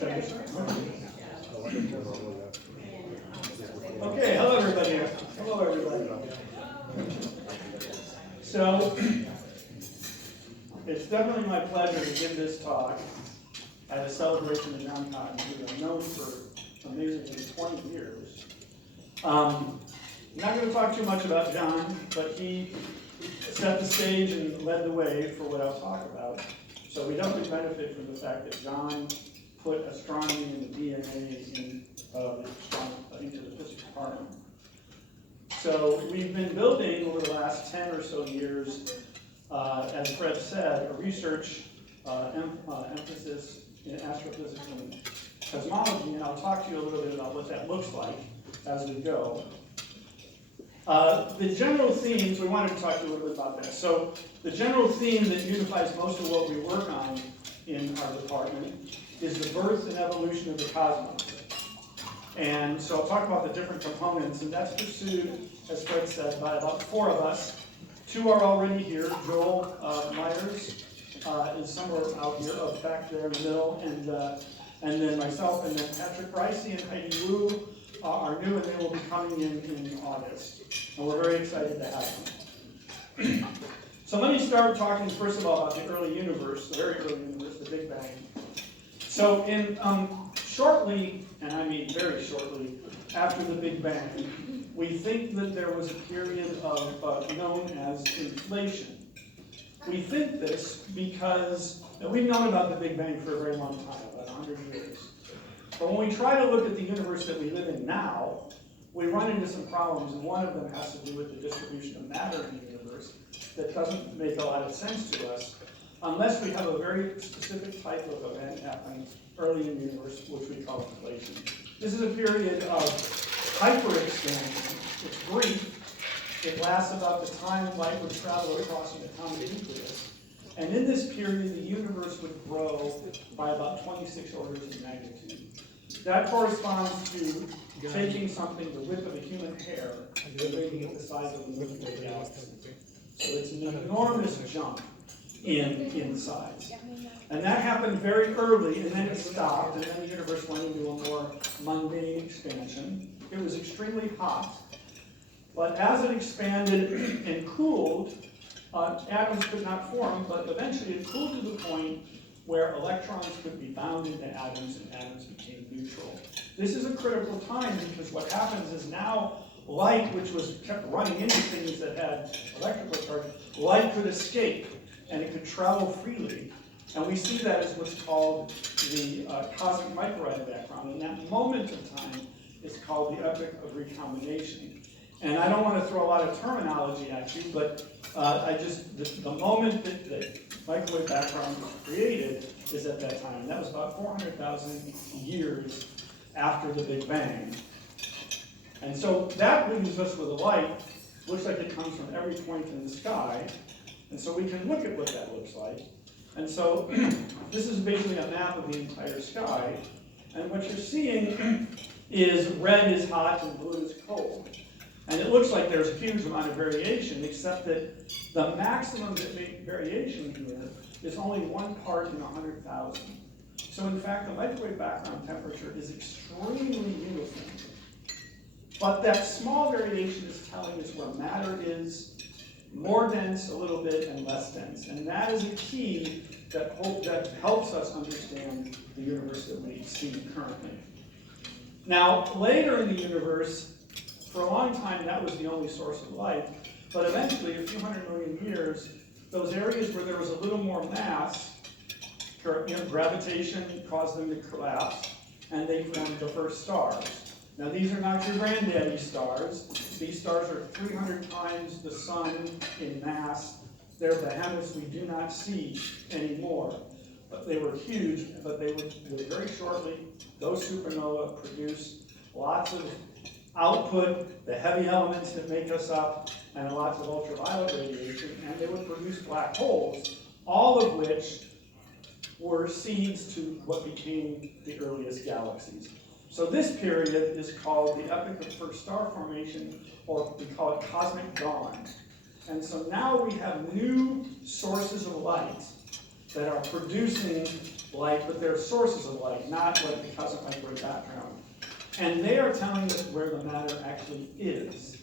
Okay, hello everybody. Hello everybody. So, it's definitely my pleasure to give this talk at a celebration of John Cotton, who I've known for amazingly 20 years. I'm not going to talk too much about John, but he set the stage and led the way for what I'll talk about. So we definitely benefit from the fact that John put astronomy and the DNA into the physics department. So we've been building over the last 10 or so years, as Fred said, a research emphasis in astrophysics and cosmology, and I'll talk to you a little bit about what that looks like as we go. The general themes, we wanted to talk to you a little bit about that. So the general theme that unifies most of what we work on in our department is the birth and evolution of the cosmos. And so I'll talk about the different components, and that's pursued, as Fred said, by about 4 of us. 2 are already here. Joel Myers is somewhere out here, back there in the middle, and then myself, and then Patrick Ricey and Heidi Wu are new, and they will be coming in August. And we're very excited to have them. So let me start talking first of all about the early universe, the very early universe, the Big Bang. So in shortly, and I mean very shortly, after the Big Bang, we think that there was a period of known as inflation. We think this because we've known about the Big Bang for a very long time, about 100 years. But when we try to look at the universe that we live in now, we run into some problems, and one of them has to do with the distribution of matter in the universe that doesn't make a lot of sense to us unless we have a very specific type of event happening early in the universe, which we call inflation. This is a period of hyperexpansion. It's brief. It lasts about the time light would travel across an atomic nucleus. And in this period, the universe would grow by about 26 orders in magnitude. That corresponds to taking something the width of a human hair and making it the size of the Milky Way galaxy. So it's an enormous jump in size. And that happened very early, and then it stopped, and then the universe went into a more mundane expansion. It was extremely hot. But as it expanded and cooled, atoms could not form, but eventually it cooled to the point where electrons could be bound into atoms and atoms became neutral. This is a critical time because what happens is now light, which was kept running into things that had electrical charge, light could escape and it could travel freely. And we see that as what's called the cosmic microwave background. And that moment of time is called the epoch of recombination. And I don't want to throw a lot of terminology at you, but the moment that the microwave background was created is at that time. And that was about 400,000 years after the Big Bang. And so that leaves us with a light. Looks like it comes from every point in the sky. And so we can look at what that looks like. And so this is basically a map of the entire sky. And what you're seeing is red is hot and blue is cold. And it looks like there's a huge amount of variation, except that the maximum variation here is only 1 part in 100,000. So in fact, the microwave background temperature is extremely uniform. But that small variation is telling us where matter is more dense a little bit and less dense. And that is a key that helps us understand the universe that we see currently. Now, later in the universe, for a long time, that was the only source of light, but eventually, a few 100 million years, those areas where there was a little more mass, gravitation caused them to collapse, and they formed the first stars. Now, these are not your granddaddy stars. These stars are 300 times the sun in mass. They're behemoths we do not see anymore. But they were huge, but they would very shortly, those supernovae produce lots of output, the heavy elements that make us up, and lots of ultraviolet radiation, and they would produce black holes, all of which were seeds to what became the earliest galaxies. So this period is called the epoch of first star formation, or we call it cosmic dawn. And so now we have new sources of light that are producing light, but they're sources of light, not like the cosmic microwave background. And they are telling us where the matter actually is.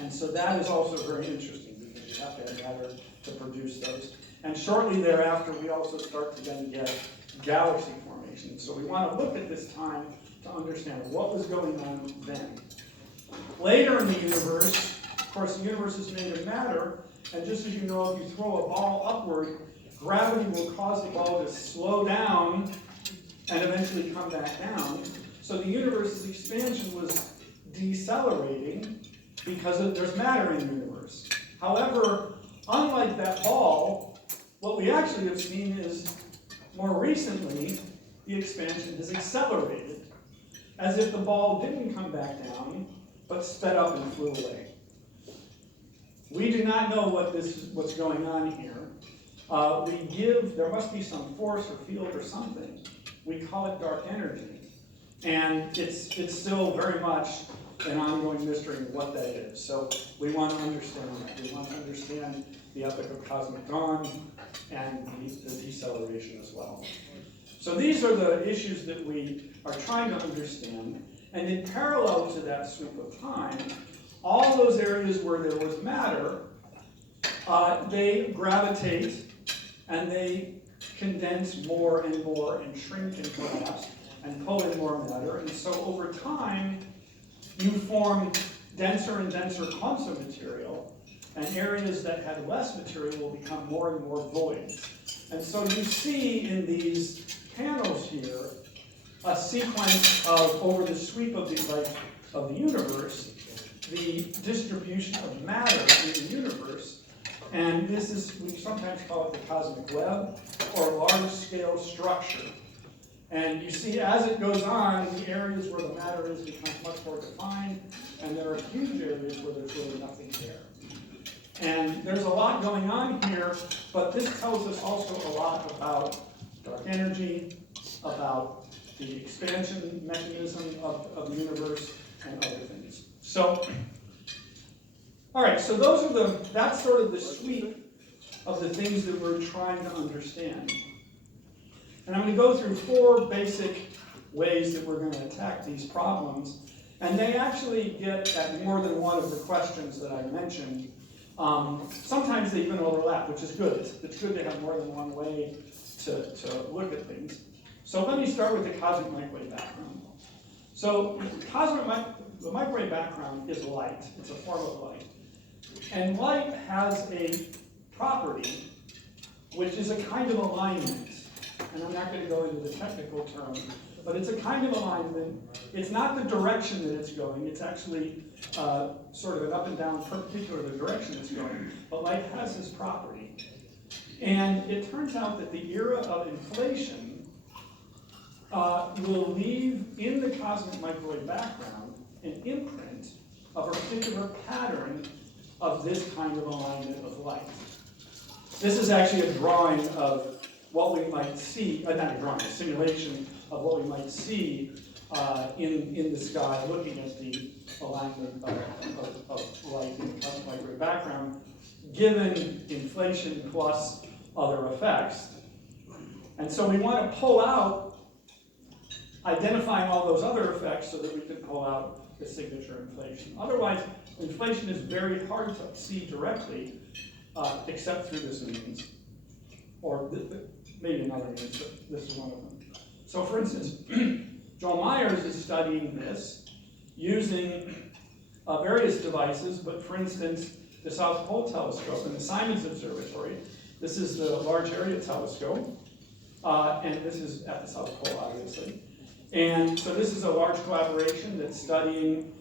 And so that is also very interesting, because you have to have matter to produce those. And shortly thereafter, we also start to then get galaxy formation. So we want to look at this time to understand what was going on then. Later in the universe, of course, the universe is made of matter, and just as you know, if you throw a ball upward, gravity will cause the ball to slow down and eventually come back down. So the universe's expansion was decelerating because there's matter in the universe. However, unlike that ball, what we actually have seen is more recently, the expansion has accelerated, as if the ball didn't come back down, but sped up and flew away. We do not know what's going on here. There must be some force or field or something. We call it dark energy. And it's still very much an ongoing mystery of what that is. So we want to understand that. We want to understand the epoch of cosmic dawn and the deceleration as well. So these are the issues that we are trying to understand. And in parallel to that sweep of time, all those areas where there was matter, they gravitate and they condense more and more and shrink and collapse and pull in more matter. And so over time, you form denser and denser clumps of material, and areas that had less material will become more and more voids. And so you see in these panels here a sequence of, over the sweep of the universe, the distribution of matter in the universe. And this is, we sometimes call it the cosmic web, or large-scale structure. And you see, as it goes on, the areas where the matter is becomes much more defined, and there are huge areas where there's really nothing there. And there's a lot going on here, but this tells us also a lot about dark energy, about the expansion mechanism of the universe, and other things. So, all right, so that's sort of the sweep of the things that we're trying to understand. And I'm going to go through 4 basic ways that we're going to attack these problems. And they actually get at more than one of the questions that I mentioned. Sometimes they even overlap, which is good. It's good to have more than one way to look at things. So let me start with the cosmic microwave background. So the microwave background is light. It's a form of light. And light has a property, which is a kind of alignment. And I'm not going to go into the technical term, but it's a kind of alignment. It's not the direction that it's going. It's actually sort of an up and down perpendicular direction it's going. But light has this property. And it turns out that the era of inflation will leave in the cosmic microwave background an imprint of a particular pattern of this kind of alignment of light. This is actually a drawing of what we might see, not a drawing, a simulation of what we might see in the sky, looking at the alignment of light in the cosmic microwave background, given inflation plus other effects. And so we want to pull out, identifying all those other effects so that we can pull out the signature inflation. Otherwise, inflation is very hard to see directly, except through this means, or maybe another means, but this is one of them. So for instance, Joel Myers is studying this using various devices, but for instance, the South Pole Telescope and the Simons Observatory. This is the Large Area Telescope, and this is at the South Pole, obviously. And so this is a large collaboration that's studying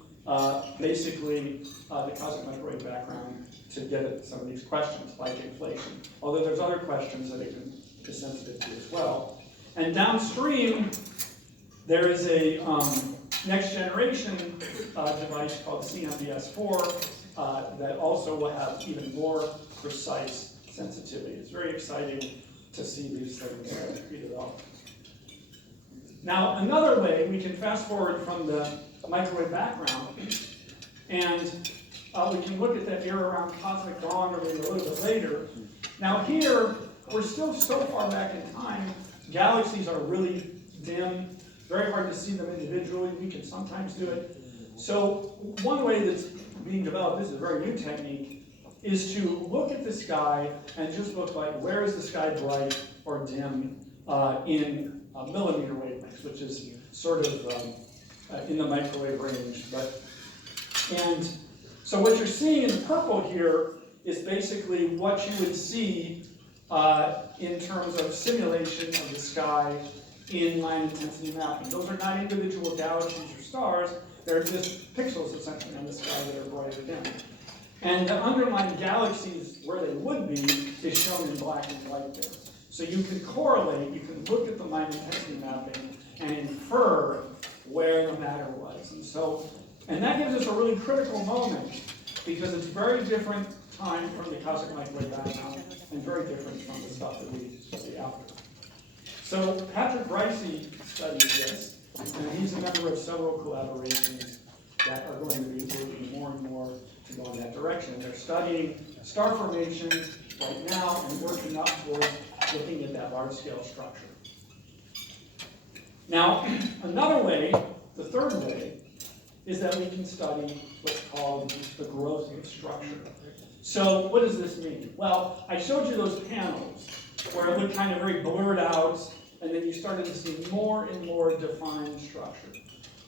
basically the cosmic microwave background to get at some of these questions, like inflation. Although there's other questions that it is sensitive to as well. And downstream, there is a next generation device called CMBS4 that also will have even more precise sensitivity. It's very exciting to see these things be developed. Now, another way, we can fast forward from the microwave background, and we can look at that era around cosmic dawn or maybe a little bit later. Now here, we're still so far back in time, galaxies are really dim, very hard to see them individually. We can sometimes do it. So one way that's being developed, this is a very new technique, is to look at the sky and just look like, where is the sky bright or dim in millimeter wavelengths, which is sort of in the microwave range. And so what you're seeing in purple here is basically what you would see in terms of simulation of the sky in line intensity mapping. Those are not individual galaxies or stars, they're just pixels essentially on the sky that are bright or dim. And the underlying galaxies where they would be is shown in black and white there. So you can correlate, you can look at the line intensity mapping and infer where the matter was. And that gives us a really critical moment because it's very different time from the cosmic microwave background and very different from the stuff that we see after. So Patrick Brycey studied this, and he's a member of several collaborations that are going to be working more and more to go in that direction. They're studying star formation right now and working up towards looking at that large-scale structure. Now, another way, the third way, is that we can study what's called the growth of structure. So what does this mean? Well, I showed you those panels where it looked kind of very blurred out, and then you started to see more and more defined structure.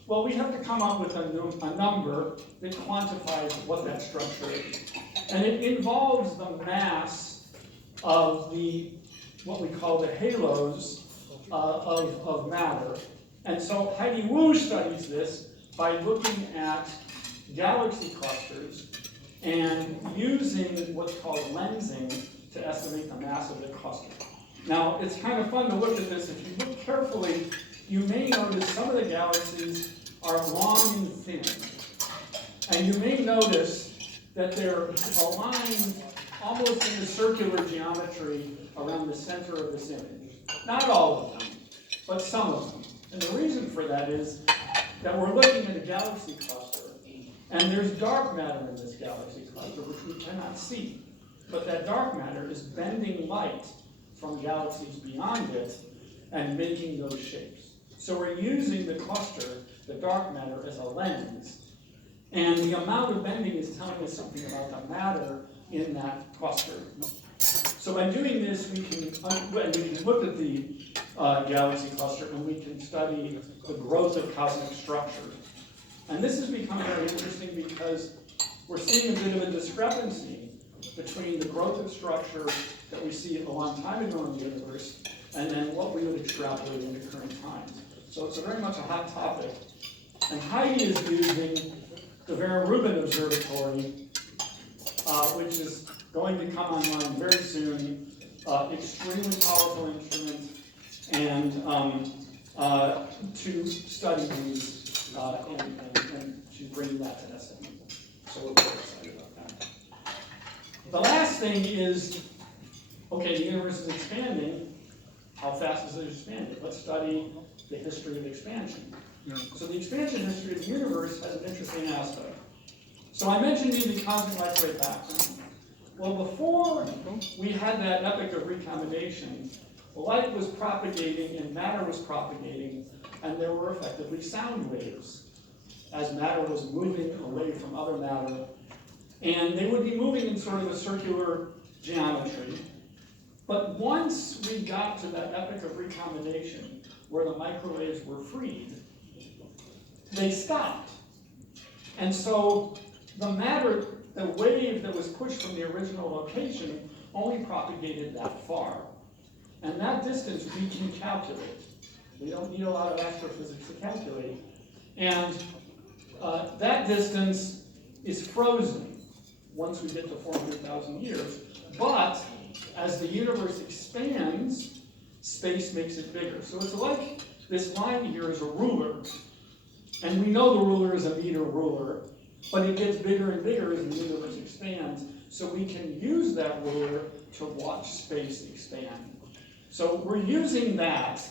Well, we have to come up with a number that quantifies what that structure is. And it involves the mass of what we call the halos of matter. And so Heidi Wu studies this by looking at galaxy clusters and using what's called lensing to estimate the mass of the cluster. Now, it's kind of fun to look at this. If you look carefully, you may notice some of the galaxies are long and thin. And you may notice that they're aligned almost in a circular geometry around the center of this image. Not all of them, but some of them. And the reason for that is that we're looking at a galaxy cluster, and there's dark matter in this galaxy cluster, which we cannot see. But that dark matter is bending light from galaxies beyond it and making those shapes. So we're using the cluster, the dark matter, as a lens. And the amount of bending is telling us something about the matter in that cluster. So by doing this, we can look at the galaxy cluster and we can study the growth of cosmic structure. And this has become very interesting because we're seeing a bit of a discrepancy between the growth of structure that we see a long time ago in the universe and then what we would extrapolate into current times. So it's very much a hot topic. And Heidi is using the Vera Rubin Observatory, which is going to come online very soon, extremely powerful instrument, and to study these, and she's bringing that to SMU. So we're very excited about that. The last thing is, okay, the universe is expanding. How fast is it expanding? Let's study the history of expansion. So the expansion history of the universe has an interesting aspect. So I mentioned you the cosmic microwave background. Well, before we had that epoch of recombination, light was propagating and matter was propagating, and there were effectively sound waves as matter was moving away from other matter. And they would be moving in sort of a circular geometry. But once we got to that epoch of recombination, where the microwaves were freed, they stopped. And so the matter, the wave that was pushed from the original location only propagated that far. And that distance we can calculate. We don't need a lot of astrophysics to calculate. And that distance is frozen once we get to 400,000 years. But as the universe expands, space makes it bigger. So it's like this line here is a ruler. And we know the ruler is a meter ruler, but it gets bigger and bigger as the universe expands. So we can use that ruler to watch space expand. So we're using that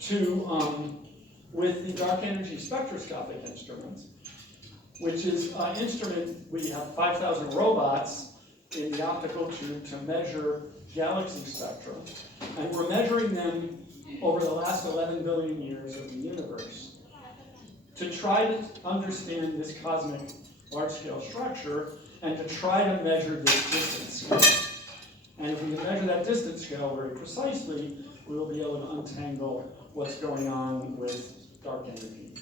to, with the dark energy spectroscopic instruments, which is an instrument, we have 5,000 robots in the optical tube to measure galaxy spectra, and we're measuring them over the last 11 billion years of the universe to try to understand this cosmic large-scale structure and to try to measure this distance scale. And if we can measure that distance scale very precisely, we will be able to untangle what's going on with dark energy.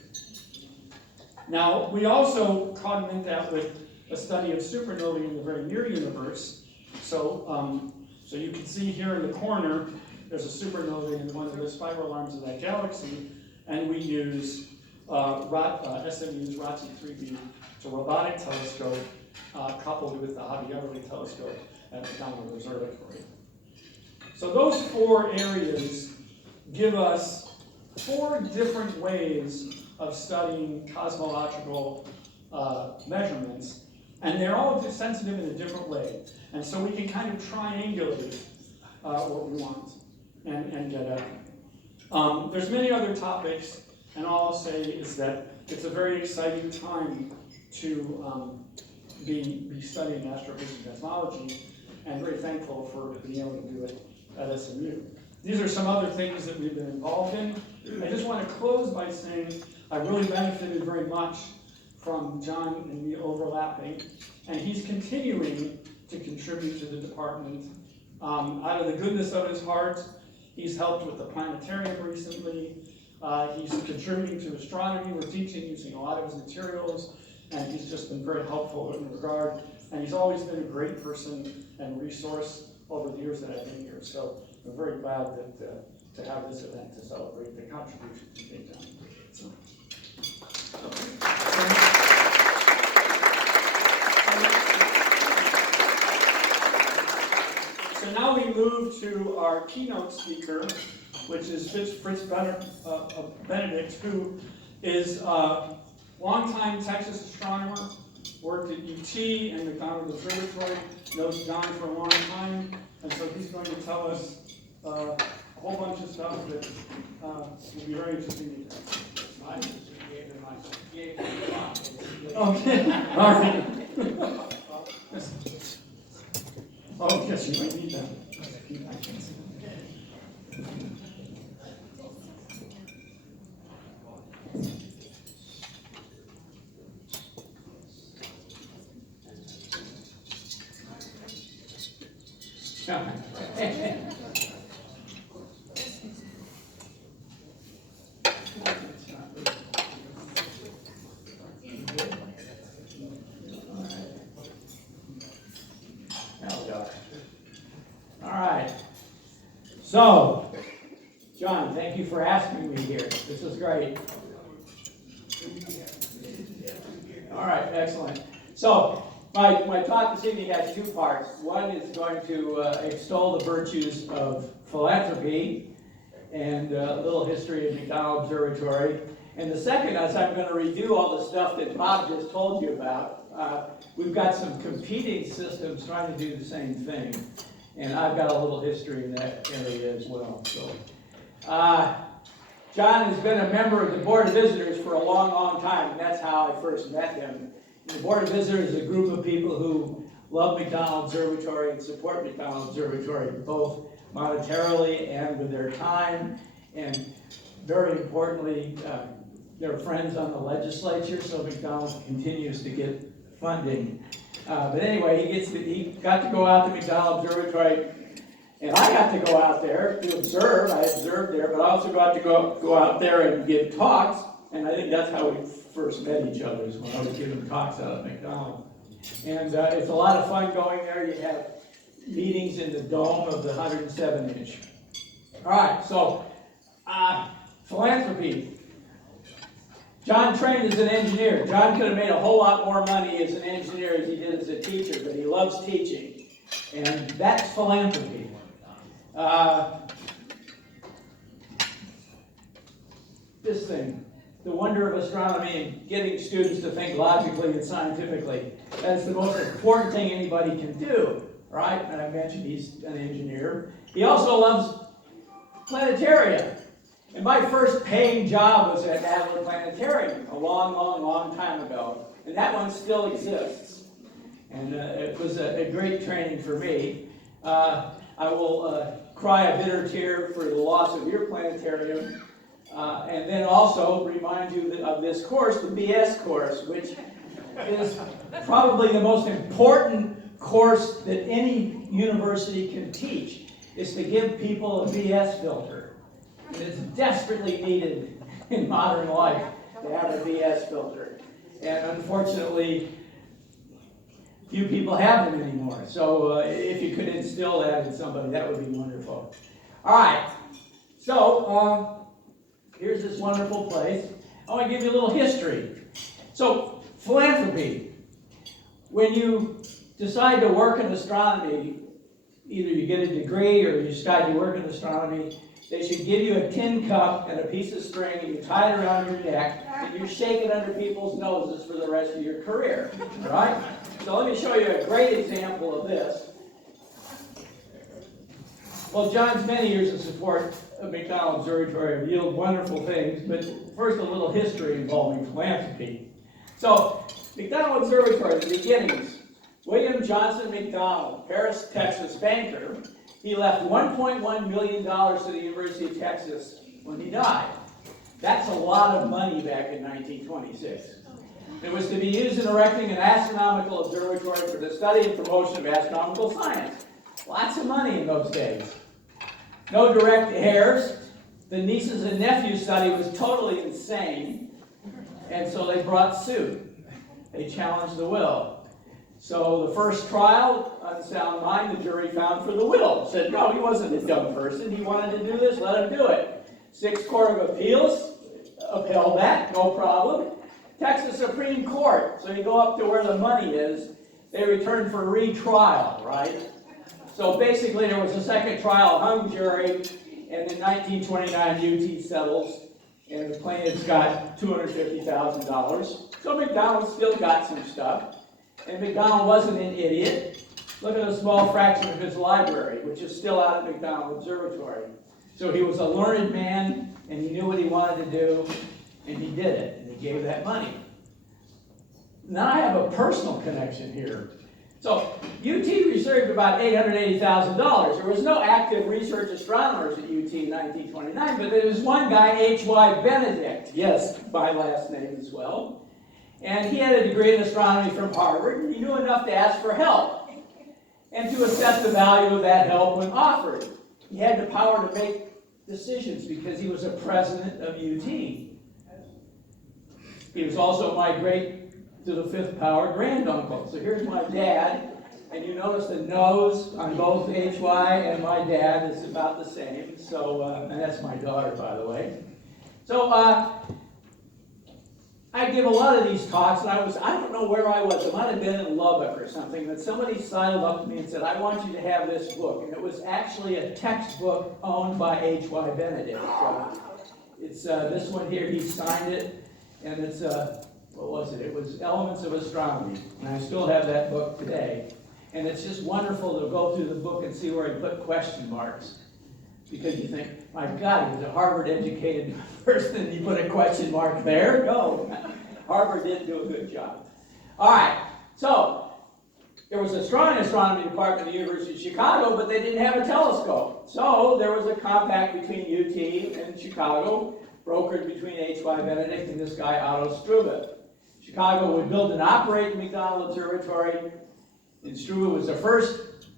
Now, we also augment that with a study of supernovae in the very near universe. So you can see here in the corner, there's a supernova in one of the spiral arms of that galaxy, and we use SMU's ROTSI 3B to robotic telescope coupled with the Hobby-Everly telescope at McDonald Observatory. So those 4 areas give us 4 different ways of studying cosmological measurements, and they're all sensitive in a different way. And so we can kind of triangulate what we want and get at it. There's many other topics, and all I'll say is that it's a very exciting time to be studying astrophysics and cosmology, and very thankful for being able to do it at SMU. These are some other things that we've been involved in. I just want to close by saying I really benefited very much from John and me overlapping, and he's continuing to contribute to the department. Out of the goodness of his heart, he's helped with the planetarium recently. He's contributing to astronomy. We're teaching using a lot of his materials, and he's just been very helpful in regard. And he's always been a great person and resource over the years that I've been here. So I'm very glad that to have this event to celebrate the contribution to Big John. So now we move to our keynote speaker, which is Fritz Benedict, who is a longtime Texas astronomer, worked at UT and McDonald Observatory, knows John for a long time, and so he's going to tell us a whole bunch of stuff that will be very interesting to hear. Okay, all right. Oh, yes, you might need that. So, John, thank you for asking me here. This is great. All right, excellent. So, my talk this evening has 2 parts. One is going to extol the virtues of philanthropy and a little history of McDonald Observatory. And the second is I'm going to review all the stuff that Bob just told you about. We've got some competing systems trying to do the same thing. And I've got a little history in that area as well. So, John has been a member of the Board of Visitors for a long, long time, and that's how I first met him. The Board of Visitors is a group of people who love McDonald Observatory and support McDonald Observatory, both monetarily and with their time. And very importantly, they're friends on the legislature, so McDonald continues to get funding. But anyway, he got to go out to McDonald Observatory, and I got to go out there to observe. I observed there, but I also got to go out there and give talks, and I think that's how we first met each other, is when I was giving talks out at McDonald. And it's a lot of fun going there. You have meetings in the dome of the 107-inch. All right, so philanthropy. John trained as an engineer. John could have made a whole lot more money as an engineer as he did as a teacher, but he loves teaching, and that's philanthropy. This thing, the wonder of astronomy and getting students to think logically and scientifically. That's the most important thing anybody can do, right? And I mentioned he's an engineer. He also loves planetarium. And my first paying job was at Adler Planetarium a long, long, long time ago. And that one still exists. And it was a great training for me. I will cry a bitter tear for the loss of your planetarium. And then also remind you of this course, the BS course, which is probably the most important course that any university can teach, is to give people a BS filter. And it's desperately needed in modern life to have a BS filter. And unfortunately, few people have them anymore. So if you could instill that in somebody, that would be wonderful. All right. So here's this wonderful place. I want to give you a little history. So philanthropy. When you decide to work in astronomy, either you get a degree or you decide to work in astronomy, they should give you a tin cup and a piece of string, and you tie it around your neck, and you shake it under people's noses for the rest of your career. All right? So let me show you a great example of this. Well, John's many years of support of McDonald Observatory have yielded wonderful things, but first a little history involving philanthropy. So, McDonald Observatory, the beginnings. William Johnson McDonald, Paris, Texas banker, he left $1.1 million to the University of Texas when he died. That's a lot of money back in 1926. It was to be used in erecting an astronomical observatory for the study and promotion of astronomical science. Lots of money in those days. No direct heirs. The nieces and nephews study was totally insane, and so they brought suit. They challenged the will. So the first trial, unsound mind, the jury found for the will. Said, no, he wasn't a dumb person. He wanted to do this, let him do it. Sixth Court of Appeals upheld that, no problem. Texas Supreme Court, so you go up to where the money is, they returned for retrial, right? So basically there was a second trial, hung jury, and in 1929 UT settles, and the plaintiffs got $250,000. So McDonald still got some stuff. And McDonald wasn't an idiot. Look at a small fraction of his library, which is still out at McDonald Observatory. So he was a learned man, and he knew what he wanted to do, and he did it, and he gave that money. Now I have a personal connection here. So UT reserved about $880,000. There was no active research astronomers at UT in 1929, but there was one guy, H.Y. Benedict, yes, my last name as well. And he had a degree in astronomy from Harvard, and he knew enough to ask for help and to assess the value of that help when offered. He had the power to make decisions because he was a president of UT. He was also my great to the fifth power granduncle. So here's my dad, and you notice the nose on both HY and my dad is about the same. So, and that's my daughter, by the way. So, I give a lot of these talks, and I don't know where I was. I might have been in Lubbock or something, but somebody sidled up to me and said, I want you to have this book. And it was actually a textbook owned by H.Y. Benedict. It's this one here, he signed it, and it's, what was it? It was Elements of Astronomy, and I still have that book today. And it's just wonderful to go through the book and see where he put question marks. Because you think, my God, he was a Harvard-educated person, and you put a question mark there? No, Harvard didn't do a good job. All right, so there was a strong astronomy department at the University of Chicago, but they didn't have a telescope. So there was a compact between UT and Chicago, brokered between H.Y. Benedict and this guy, Otto Struve. Chicago would build and operate the McDonald Observatory, and Struve was the first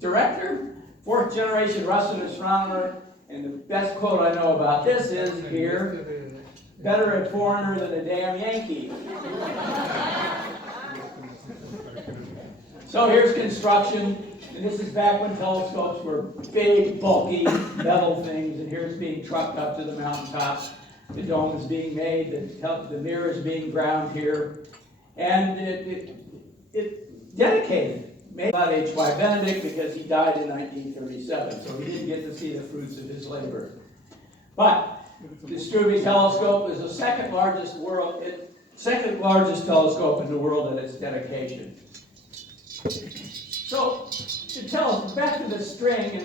director, fourth generation Russian astronomer, and the best quote I know about this is here, better a foreigner than a damn Yankee. So here's construction, and this is back when telescopes were big, bulky metal things, and here's being trucked up to the mountaintops. The dome is being made, the mirror is being ground here, and it dedicated. Made about H.Y. Benedict because he died in 1937, so he didn't get to see the fruits of his labor. But the Struve telescope is the second largest telescope in the world at its dedication. So to tell us back to the string in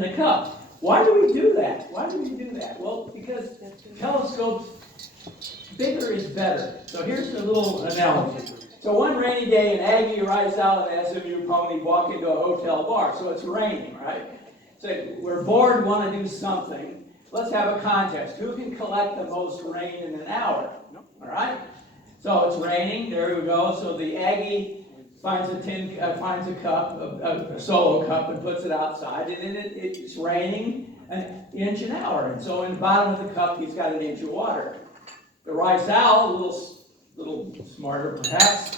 the cup. Why do we do that? Why do we do that? Well, because telescopes, bigger is better. So here's a little analogy. So one rainy day, an Aggie rides out on an SMU pony, walk into a hotel bar. So it's raining, right? So we're bored, want to do something. Let's have a contest. Who can collect the most rain in an hour? All right? So it's raining. There we go. So the Aggie finds a cup, a solo cup, and puts it outside. And then it's raining an inch an hour. And so in the bottom of the cup, he's got an inch of water. The rice owl, a little smarter perhaps,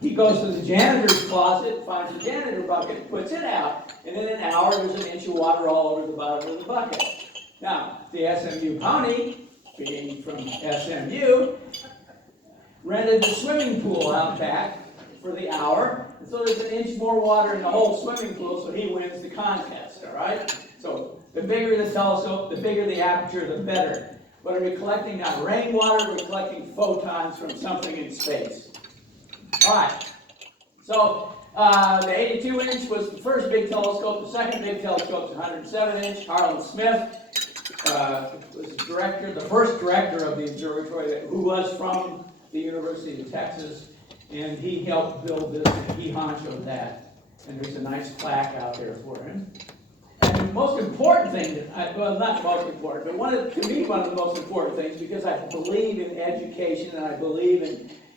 he goes to the janitor's closet, finds a janitor bucket, puts it out, and in an hour there's an inch of water all over the bottom of the bucket. Now, the SMU pony, being from SMU, rented the swimming pool out back for the hour, and so there's an inch more water in the whole swimming pool, so he wins the contest, all right? So the bigger the telescope, the bigger the aperture, the better. What are we collecting now? Rainwater, we're collecting photons from something in space. All right, so the 82-inch was the first big telescope. The second big telescope is 107-inch. Harlan Smith was the first director of the observatory, who was from the University of Texas, and he helped build this, and he honchoed that. And there's a nice plaque out there for him. And the most important thing, well, not most important, but to me, one of the most important things, because I believe in education and I believe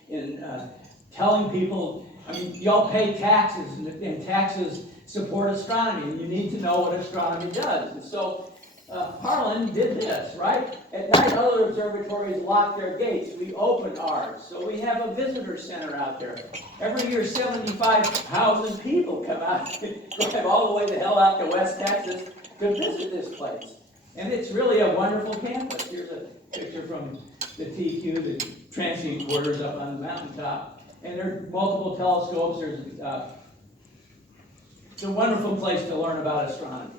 in telling people, I mean, y'all pay taxes, and taxes support astronomy, and you need to know what astronomy does. And so Harlan did this, right? At night, other observatories lock their gates. We open ours. So we have a visitor center out there. Every year, 75,000 people come out, drive all the way the hell out to West Texas to visit this place. And it's really a wonderful campus. Here's a picture from the TQ, the transient quarters up on the mountaintop. And there are multiple telescopes. It's a wonderful place to learn about astronomy.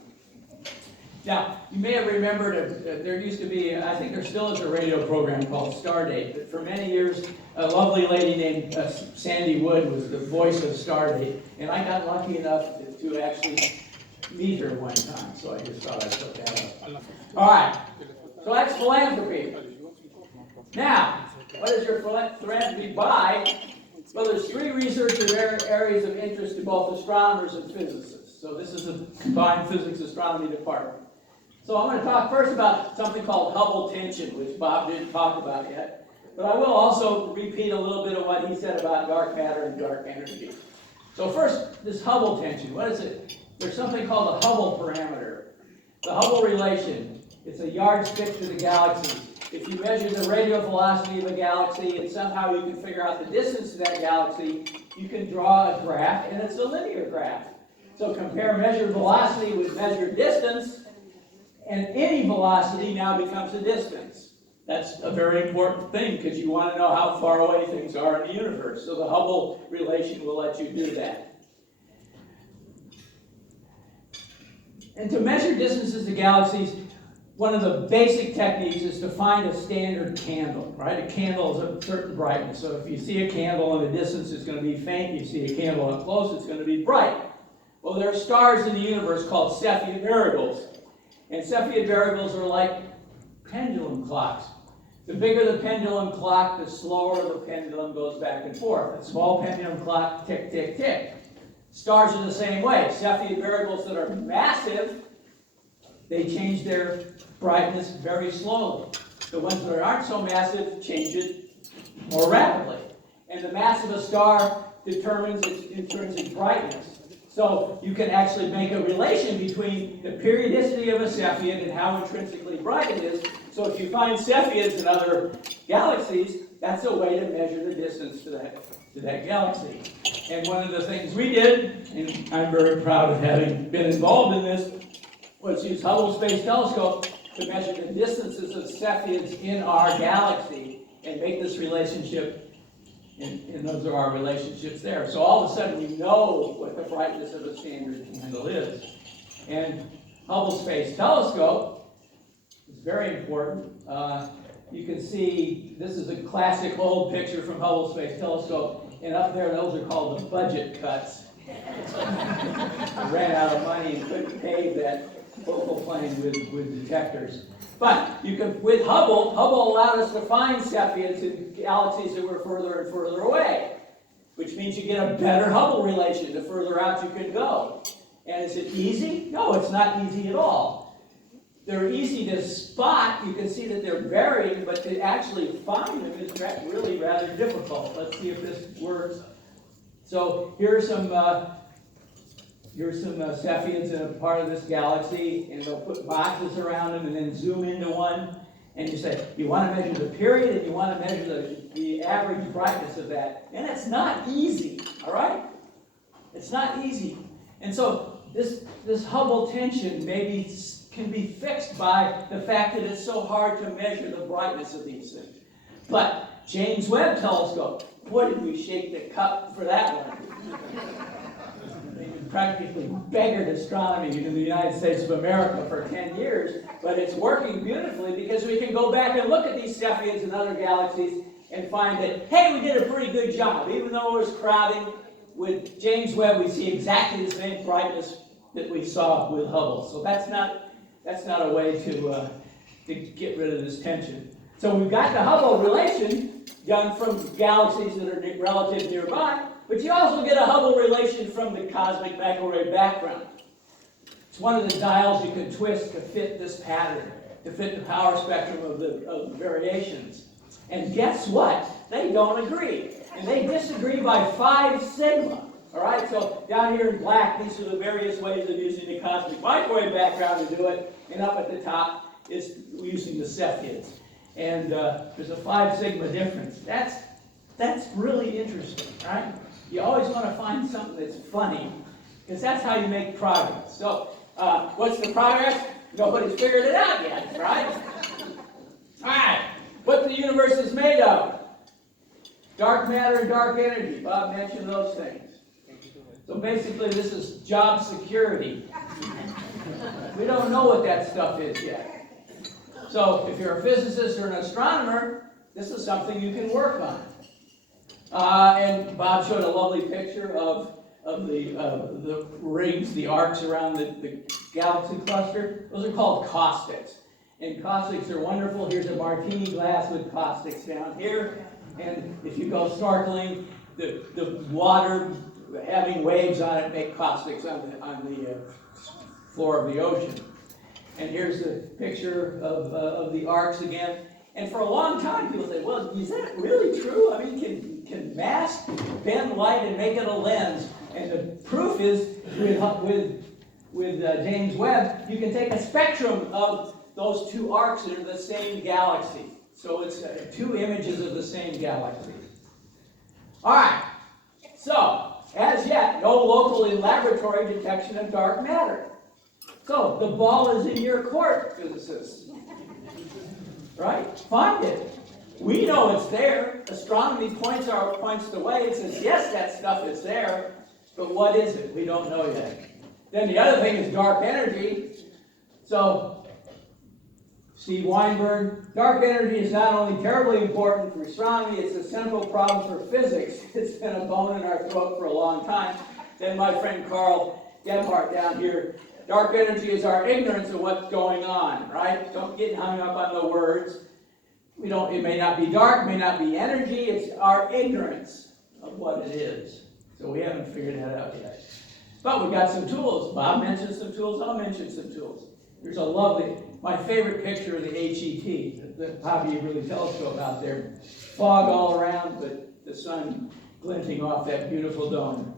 Now, you may have remembered there used to be, I think there still is a radio program called Stardate, but for many years, a lovely lady named Sandy Wood was the voice of Stardate, and I got lucky enough to actually meet her one time, so I just thought I'd put that up. All right, so that's philanthropy. Now, what does your philanthropy buy? Well, there's three research areas of interest to both astronomers and physicists. So this is a combined physics astronomy department. So I'm going to talk first about something called Hubble tension, which Bob didn't talk about yet. But I will also repeat a little bit of what he said about dark matter and dark energy. So first, this Hubble tension. What is it? There's something called the Hubble parameter. The Hubble relation. It's a yardstick to the galaxies. If you measure the radial velocity of a galaxy and somehow you can figure out the distance to that galaxy, you can draw a graph, and it's a linear graph. So compare measured velocity with measured distance, and any velocity now becomes a distance. That's a very important thing because you want to know how far away things are in the universe. So the Hubble relation will let you do that. And to measure distances to galaxies, one of the basic techniques is to find a standard candle, right? A candle is a certain brightness. So if you see a candle in the distance, it's going to be faint. You see a candle up close, it's going to be bright. Well, there are stars in the universe called Cepheid variables. And Cepheid variables are like pendulum clocks. The bigger the pendulum clock, the slower the pendulum goes back and forth. A small pendulum clock, tick, tick, tick. Stars are the same way. Cepheid variables that are massive, they change their brightness very slowly. The ones that aren't so massive change it more rapidly. And the mass of a star determines its intrinsic brightness. So you can actually make a relation between the periodicity of a Cepheid and how intrinsically bright it is. So if you find Cepheids in other galaxies, that's a way to measure the distance to that galaxy. And one of the things we did, and I'm very proud of having been involved in this, was use Hubble Space Telescope to measure the distances of Cepheids in our galaxy and make this relationship, and those are our relationships there. So all of a sudden we know what the brightness of a standard candle is. And Hubble Space Telescope is very important. You can see, this is a classic old picture from Hubble Space Telescope, and up there those are called the budget cuts. I ran out of money and couldn't pay that focal plane with detectors. But you could, with Hubble allowed us to find Cepheids in galaxies that were further and further away, which means you get a better Hubble relation the further out you can go. And is it easy? No, it's not easy at all. They're easy to spot. You can see that they're buried, but to actually find them is really rather difficult. Let's see if this works. So here's some Cepheids in a part of this galaxy, and they'll put boxes around them and then zoom into one. And you say, you want to measure the period and you want to measure the average brightness of that. And it's not easy, all right? It's not easy. And so this Hubble tension maybe can be fixed by the fact that it's so hard to measure the brightness of these things. But James Webb Telescope, boy, did we shake the cup for that one. They practically beggared astronomy in the United States of America for 10 years, but it's working beautifully because we can go back and look at these Cepheids in other galaxies and find that, hey, we did a pretty good job. Even though it was crowding, with James Webb we see exactly the same brightness that we saw with Hubble. So that's not a way to get rid of this tension. So we've got the Hubble relation done from galaxies that are relative nearby, but you also get a Hubble relation from the cosmic microwave background. It's one of the dials you can twist to fit this pattern, to fit the power spectrum of the variations. And guess what? They don't agree. And they disagree by 5 sigma. All right, so down here in black, these are the various ways of using the cosmic microwave background to do it. And up at the top is using the Cepheids. And there's a 5 sigma difference. That's really interesting, right? You always want to find something that's funny, because that's how you make progress. So, what's the progress? Nobody's figured it out yet, right? All right, what the universe is made of. Dark matter and dark energy. Bob mentioned those things. So basically, this is job security. We don't know what that stuff is yet. So if you're a physicist or an astronomer, this is something you can work on. And Bob showed a lovely picture of the rings, the arcs around the galaxy cluster. Those are called caustics. And caustics are wonderful. Here's a martini glass with caustics down here. And if you go snorkeling, the water having waves on it make caustics on the floor of the ocean. And here's the picture of the arcs again. And for a long time, people say, well, is that really true? I mean, can mass bend light and make it a lens? And the proof is, with James Webb, you can take a spectrum of those 2 arcs that are the same galaxy. So it's 2 images of the same galaxy. All right. So, as yet, no local in laboratory detection of dark matter. So, the ball is in your court, physicists. Right? Find it. We know it's there. Astronomy points the way. It says, yes, that stuff is there. But what is it? We don't know yet. Then the other thing is dark energy. So, Steve Weinberg, dark energy is not only terribly important for astronomy, it's a central problem for physics. It's been a bone in our throat for a long time. Then my friend Carl Gebhardt down here, dark energy is our ignorance of what's going on, right? Don't get hung up on the words. It may not be dark, it may not be energy, it's our ignorance of what it is. So we haven't figured that out yet. But we've got some tools. Bob mentioned some tools, I'll mention some tools. There's a lovely, my favorite picture of the HET, the Hobby Eberly telescope out there. Fog all around, but the sun glinting off that beautiful dome.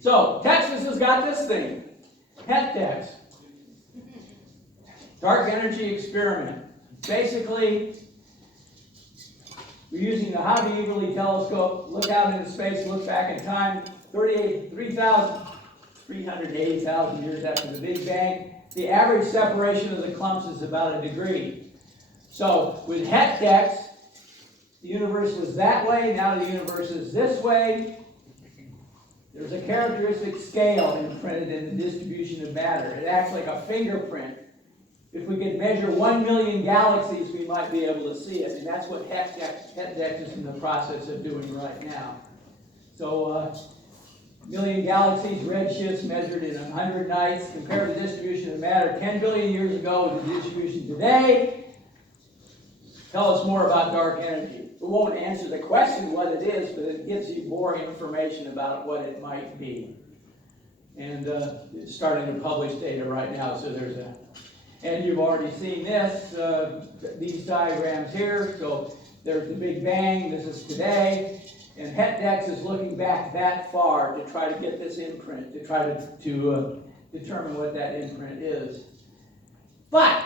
So, Texas has got this thing, HET-DEX, Dark Energy Experiment. Basically, we're using the Hobby Eberly telescope, look out into space, look back in time, 380,000 years after the Big Bang. The average separation of the clumps is about 1 degree. So with HET-DEX, the universe was that way, now the universe is this way. There's a characteristic scale imprinted in the distribution of matter. It acts like a fingerprint. If we could measure 1 million galaxies, we might be able to see it. And that's what HET-DEX is in the process of doing right now. So million galaxies, redshifts measured in 100 nights. Compare the distribution of matter 10 billion years ago with the distribution today. Tell us more about dark energy. It won't answer the question what it is, but it gives you more information about what it might be. And it's starting to publish data right now, so there's a... And you've already seen this, these diagrams here. So there's the Big Bang, this is today. And HETDEX is looking back that far to try to get this imprint, to try to determine what that imprint is. But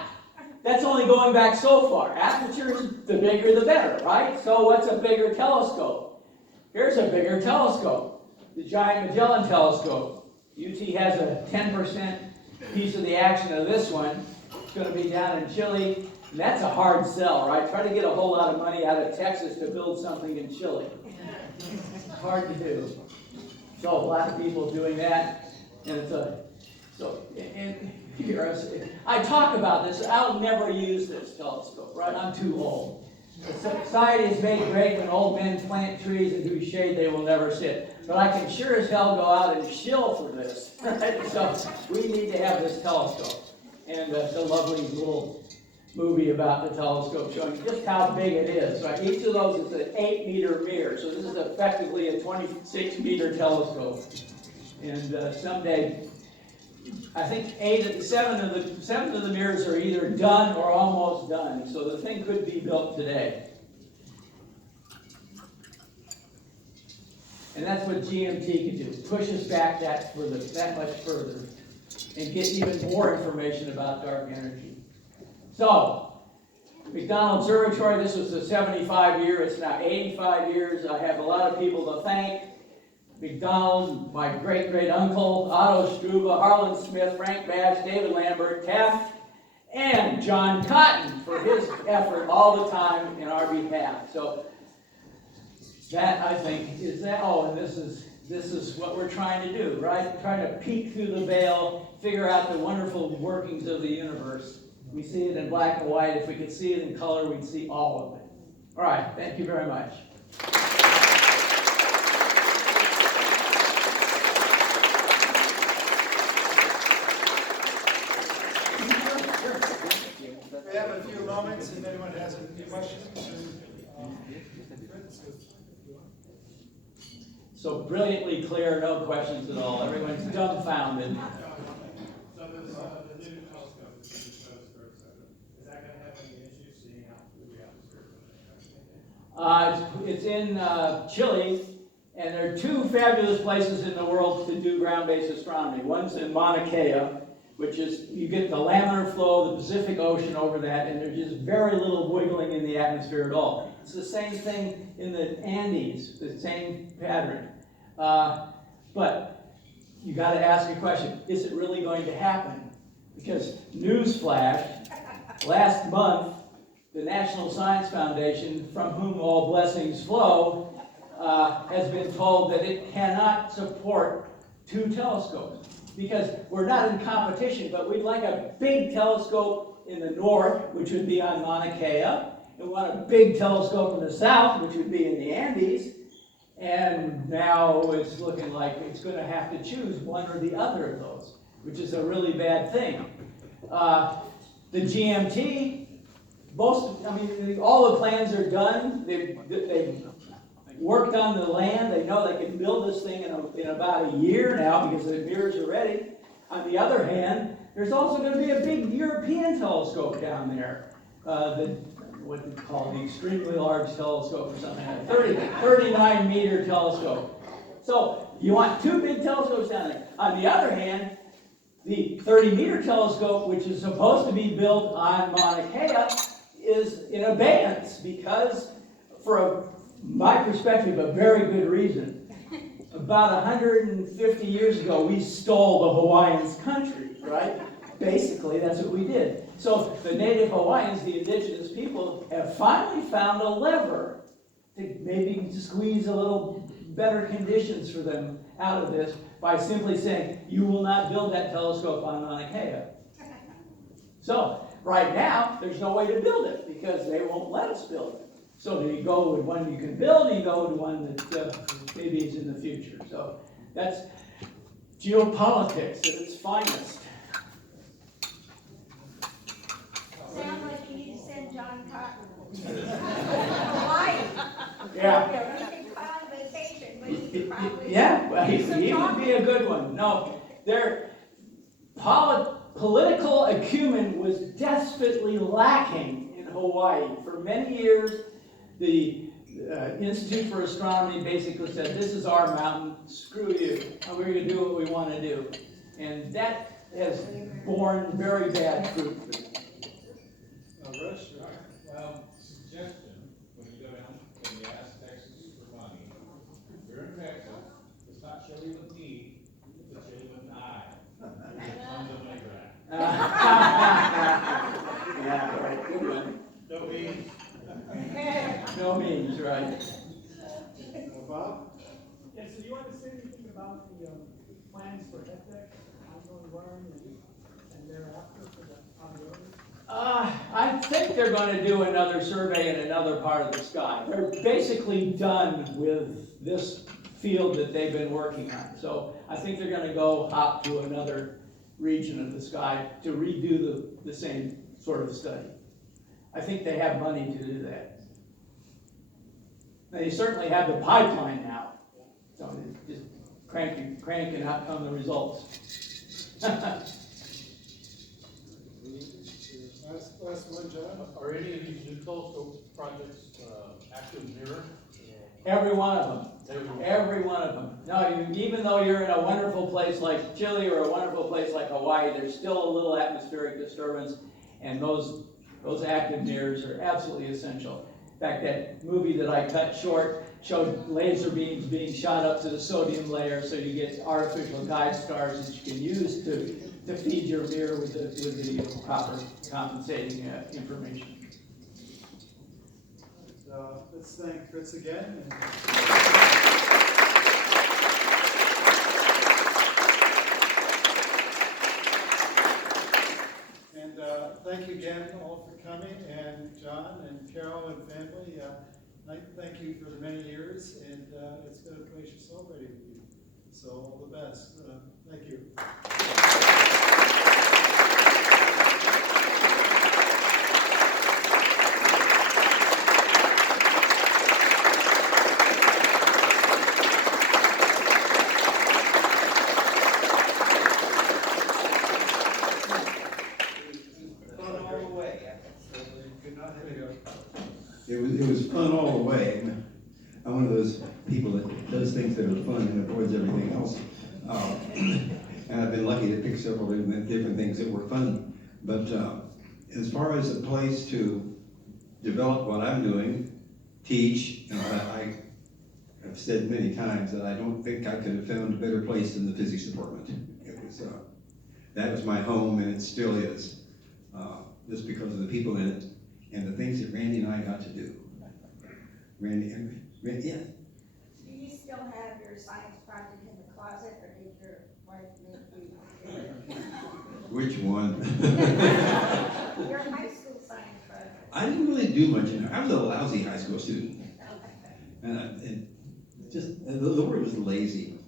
that's only going back so far. Apertures, the bigger the better, right? So what's a bigger telescope? Here's a bigger telescope, the Giant Magellan Telescope. UT has a 10% piece of the action of this one. It's going to be down in Chile, and that's a hard sell, right? Try to get a whole lot of money out of Texas to build something in Chile. It's hard to do. So a lot of people doing that, and it's a... So, and here, I talk about this. I'll never use this telescope, right? I'm too old. Society is made great when old men plant trees and whose shade they will never sit. But I can sure as hell go out and shill for this, right? So we need to have this telescope. And the lovely little movie about the telescope showing just how big it is, right? Each of those is an 8-meter mirror. So this is effectively a 26-meter telescope. And someday, I think 7 of the mirrors are either done or almost done. So the thing could be built today. And that's what GMT can do, push us back that much further and get even more information about dark energy. So, McDonald Observatory, this was the 75 year, it's now 85 years. I have a lot of people to thank. McDonald, my great-great-uncle, Otto Struve, Harlan Smith, Frank Bass, David Lambert, Taft, and John Cotton for his effort all the time in our behalf. So that, I think, is that. Oh, and this is what we're trying to do, right? Trying to peek through the veil, figure out the wonderful workings of the universe. We see it in black and white. If we could see it in color, we'd see all of it. All right, thank you very much. We have a few moments if anyone has any questions. So brilliantly clear, no questions at all. Everyone's dumbfounded. So this, the new telescope that you showed us very excited. Is that going to have any issues seeing out through the atmosphere? It's in Chile, and there are 2 fabulous places in the world to do ground-based astronomy. One's in Mauna Kea, which is, you get the laminar flow of the Pacific Ocean over that, and there's just very little wiggling in the atmosphere at all. It's the same thing in the Andes, the same pattern. But you got to ask a question, is it really going to happen? Because newsflash, last month, the National Science Foundation, from whom all blessings flow, has been told that it cannot support 2 telescopes. Because we're not in competition, but we'd like a big telescope in the north, which would be on Mauna Kea, and we want a big telescope in the south, which would be in the Andes. And now it's looking like it's going to have to choose one or the other of those, which is a really bad thing. The GMT, all the plans are done. They've worked on the land. They know they can build this thing in about a year now because the mirrors are ready. On the other hand, there's also going to be a big European telescope down there. What they call the extremely large telescope or something like that, 39-meter telescope. So you want 2 big telescopes down there. On the other hand, the 30-meter telescope, which is supposed to be built on Mauna Kea, is in abeyance because, for my perspective, a very good reason. About 150 years ago, we stole the Hawaiians' country, right? Basically, that's what we did. So the native Hawaiians, the indigenous people, have finally found a lever to maybe squeeze a little better conditions for them out of this by simply saying, you will not build that telescope on Mauna Kea. So right now, there's no way to build it because they won't let us build it. So you go with one you can build, and you go with one that maybe is in the future. So That's geopolitics at its finest. Sounds like you need to send John Cotton to Hawaii. Yeah. He can come on vacation, but he could probably. Yeah, well, he do some would be talking. a good one. No, their political acumen was desperately lacking in Hawaii. For many years, the Institute for Astronomy basically said, this is our mountain, screw you, and we're going to do what we want to do. And that has borne very bad fruit for them. Rush? Well, suggestion, when you go down, when you ask Texas for money, if you're in Texas, it's not Chili with E, it's Chili with an I. There's tons of money for that. Yeah, right, good one. No means. No means, right. Bob? Yeah, so do you want to say anything about the plans for HETEC, ongoing wiring and thereafter for the ongoing? I think they're going to do another survey in another part of the sky. They're basically done with this field that they've been working on. So I think they're going to go hop to another region of the sky to redo the same sort of study. I think they have money to do that. They certainly have the pipeline now. So it's just cranking out come the results. Last one, John? Are any of these new telescope projects active mirror? Every one of them. Every one of them. No, even though you're in a wonderful place like Chile or a wonderful place like Hawaii, there's still a little atmospheric disturbance, and those active mirrors are absolutely essential. In fact, that movie that I cut short showed laser beams being shot up to the sodium layer, so you get artificial guide stars that you can use to feed your mirror with the proper compensating information. Let's thank Fritz again. And thank you again all for coming, and John and Carol and family. Thank you for the many years, and it's been a pleasure celebrating with you. So all the best. Thank you. It was fun all the way. I'm one of those people that does things that are fun and avoids everything else. And I've been lucky to pick several different things that were fun. But as far as a place to develop what I'm doing, teach, I have said many times that I don't think I could have found a better place than the physics department. It was, that was my home, and it still is, just because of the people in it and the things that Randy and I got to do. Randy, yeah. Do you still have your science project in the closet, or did your wife make you do it? Which one? Your high school science project. I didn't really do much in there. I was a lousy high school student. And the word was lazy.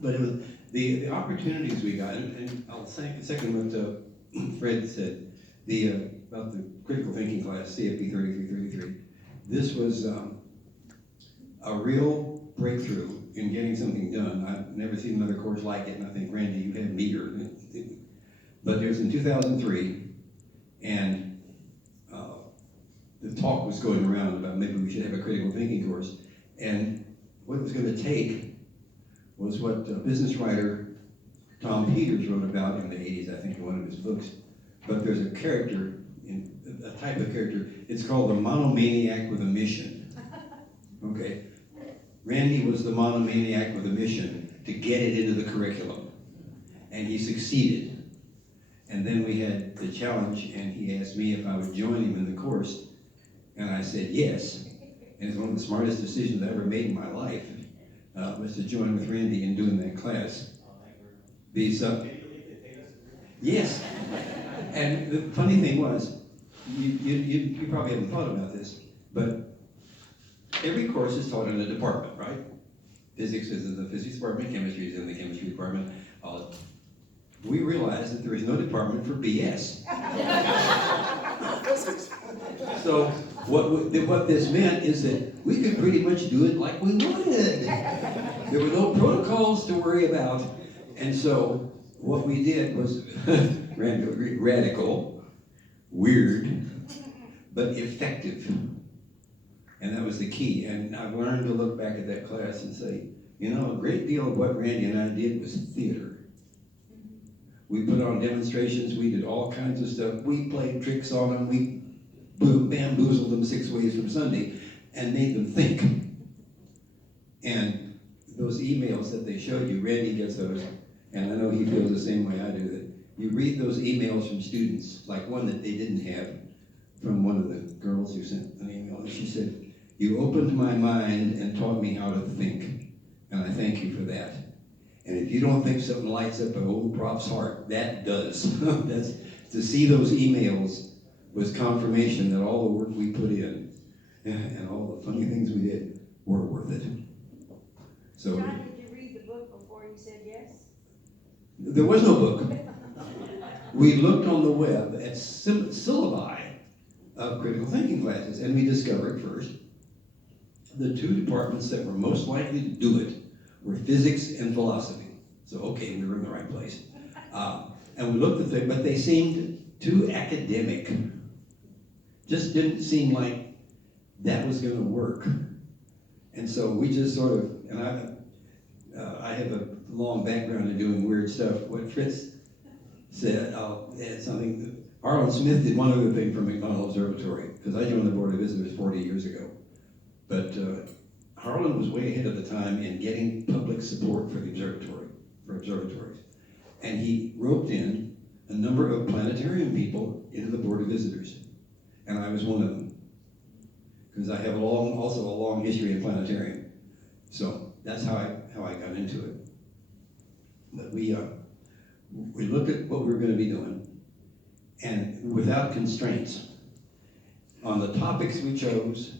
But it was the opportunities we got, and I'll second what Fred said, about the critical thinking class, CFP 3333. This was a real breakthrough in getting something done. I've never seen another course like it, and I think, Randy, you had meter. But it was in 2003, and the talk was going around about maybe we should have a critical thinking course. And what it was going to take was what business writer Tom Peters wrote about in the 80s, I think, in one of his books. But there's a character, a type of character, it's called the monomaniac with a mission. Okay? Randy was the monomaniac with a mission to get it into the curriculum. And he succeeded. And then we had the challenge, and he asked me if I would join him in the course. And I said yes. And it's one of the smartest decisions I ever made in my life, was to join with Randy in doing that class. Yes. And the funny thing was, you probably haven't thought about this, but every course is taught in a department, right? physics is in the physics department, chemistry is in the chemistry department. We realized that there is no department for BS. So what this meant is that we could pretty much do it like we wanted. There were no protocols to worry about. And so what we did was radical, weird, but effective. And that was the key. And I've learned to look back at that class and say, you know, a great deal of what Randy and I did was theater. We put on demonstrations, we did all kinds of stuff. We played tricks on them, we bamboozled them 6 ways from Sunday and made them think. And those emails that they showed you, Randy gets those, and I know he feels the same way I do, that you read those emails from students, like one that they didn't have, from one of the girls who sent an email, and she said, "You opened my mind and taught me how to think, and I thank you for that. And if you don't think something lights up an old prof's heart, that does." That's, to see those emails was confirmation that all the work we put in and all the funny things we did were worth it. So John, did you read the book before you said yes? there was no book. We looked on the web at syllabi of critical thinking classes, and we discovered first the two departments that were most likely to do it were physics and philosophy. So, okay, we were in the right place. And we looked at them, but they seemed too academic. Just didn't seem like that was going to work. And so we just sort of, and I have a long background in doing weird stuff. What Fritz said, I'll add something. Harlan Smith did one other thing for McDonald Observatory, because I joined the Board of Visitors 40 years ago. But Harlan was way ahead of the time in getting public support for the observatory, for observatories. And he roped in a number of planetarium people into the Board of Visitors. And I was one of them, because I have also a long history in planetarium. So that's how I got into it. But we looked at what we were going to be doing, and without constraints. On the topics we chose,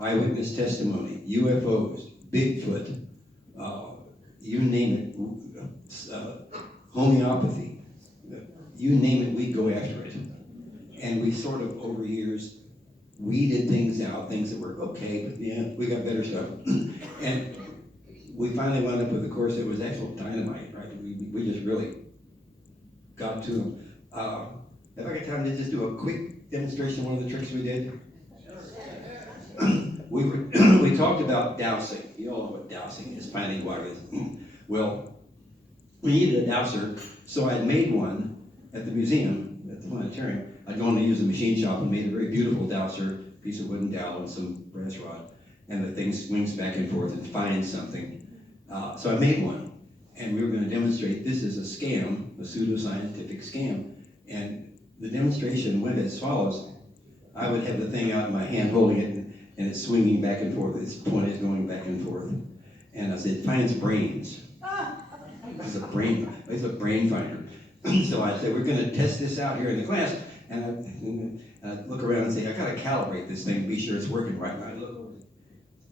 eyewitness testimony, UFOs, Bigfoot, you name it, homeopathy, you name it, we'd go after it. And we sort of, over years, weeded things out, things that were okay, but yeah, we got better stuff. And we finally wound up with a course that was actual dynamite, right? We just really got to them. Have I got time to just do a quick demonstration of one of the tricks we did? We talked about dowsing. You all know what dowsing is, finding water is. Well, we needed a dowser, so I made one at the museum, at the planetarium. I'd gone to use a machine shop and made a very beautiful dowser, piece of wooden dowel and some brass rod, and the thing swings back and forth and finds something. So I made one, and we were going to demonstrate this is a scam, a pseudoscientific scam, and the demonstration went as follows. I would have the thing out in my hand holding it, and it's swinging back and forth. Its point is going back and forth. And I said, it finds brains. It's a brain finder. So I said, we're going to test this out here in the class. And I look around and say, I got to calibrate this thing, be sure it's working right. And I look over.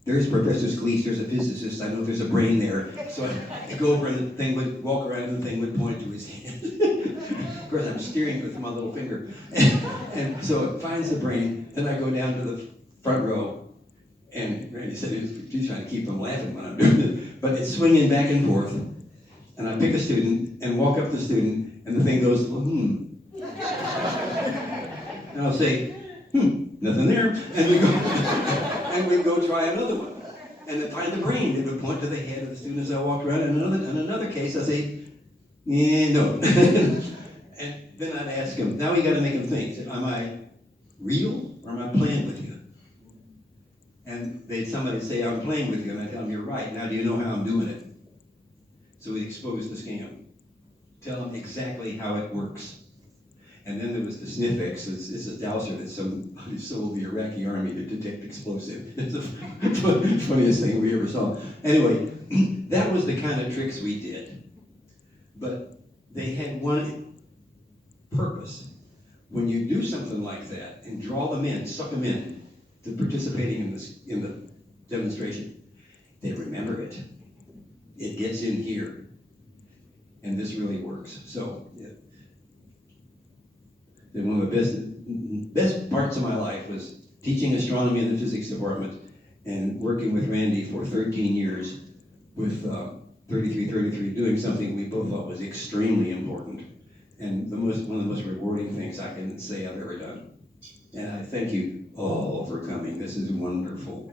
There's Professor Scleese, there's a physicist. I know there's a brain there. So I go over and the thing would walk around and the thing would point to his hand. Of course, I'm steering it with my little finger. And so it finds the brain. Then I go down to the front row, and Randy said he's trying to keep from laughing when I'm doing it, but it's swinging back and forth, and I pick a student and walk up to the student, and the thing goes, and I'll say, nothing there, and we go try another one, and then find the brain. It would point to the head of the student as I walked around. And in another case, I say, no, and then I'd ask him. Now we got to make him think. Am I real or am I playing with you? And somebody say, I'm playing with you, and I tell them, you're right. Now do you know how I'm doing it? So we expose the scam. Tell them exactly how it works. And then there was the Sniffex. It's a dowser that somebody sold the Iraqi army to detect explosive. It's the funniest thing we ever saw. Anyway, that was the kind of tricks we did. But they had one purpose. When you do something like that and draw them in, suck them in to participating in the demonstration, they remember it. it gets in here. And this really works. So, yeah. And one of the best parts of my life was teaching astronomy in the physics department and working with Randy for 13 years with 3333, doing something we both thought was extremely important and one of the most rewarding things I can say I've ever done. And I thank you all for coming. This is wonderful.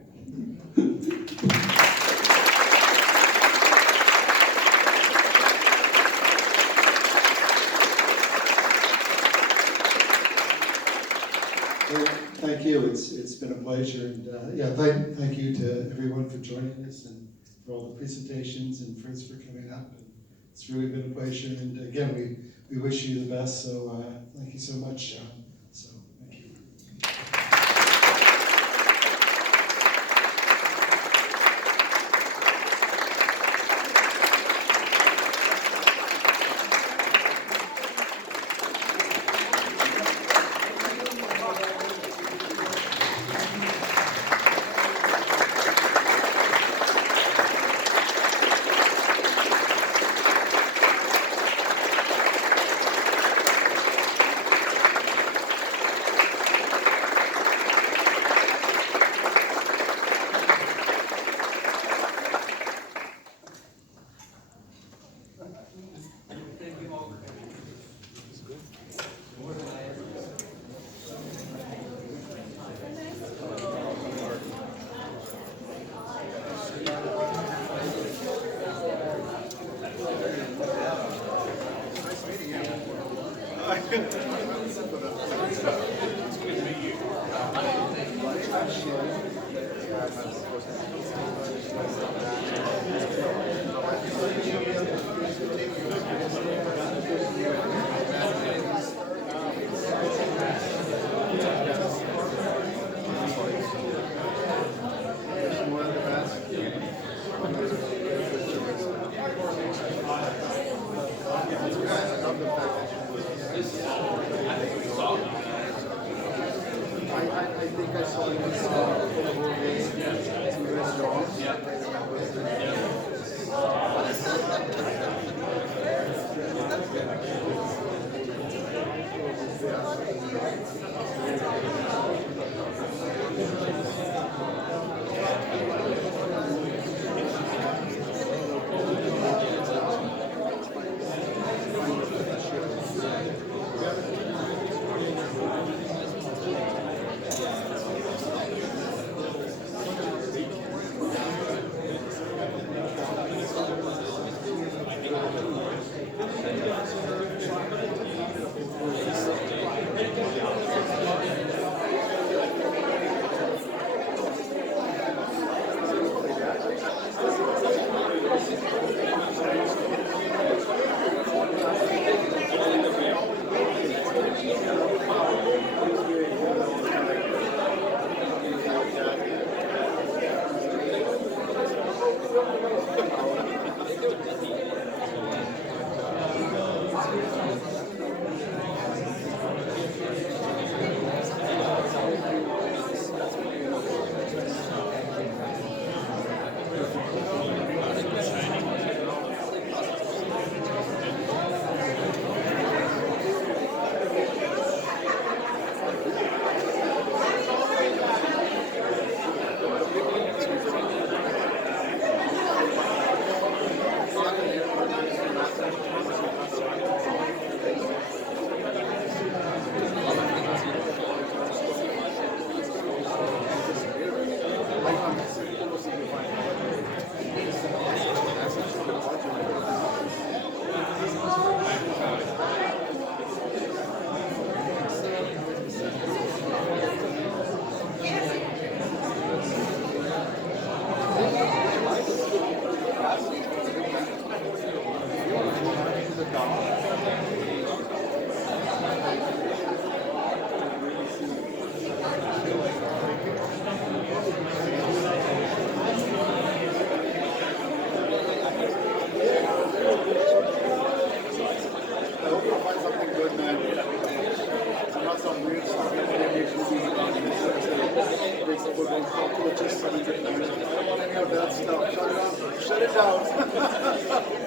Well, thank you. It's been a pleasure, and yeah, thank you to everyone for joining us and for all the presentations and Fritz for coming up. And it's really been a pleasure, and again, we wish you the best. So thank you so much, John. So thank you. Just so you get, I don't want any of that stuff. Shut it off. Shut it garbage out.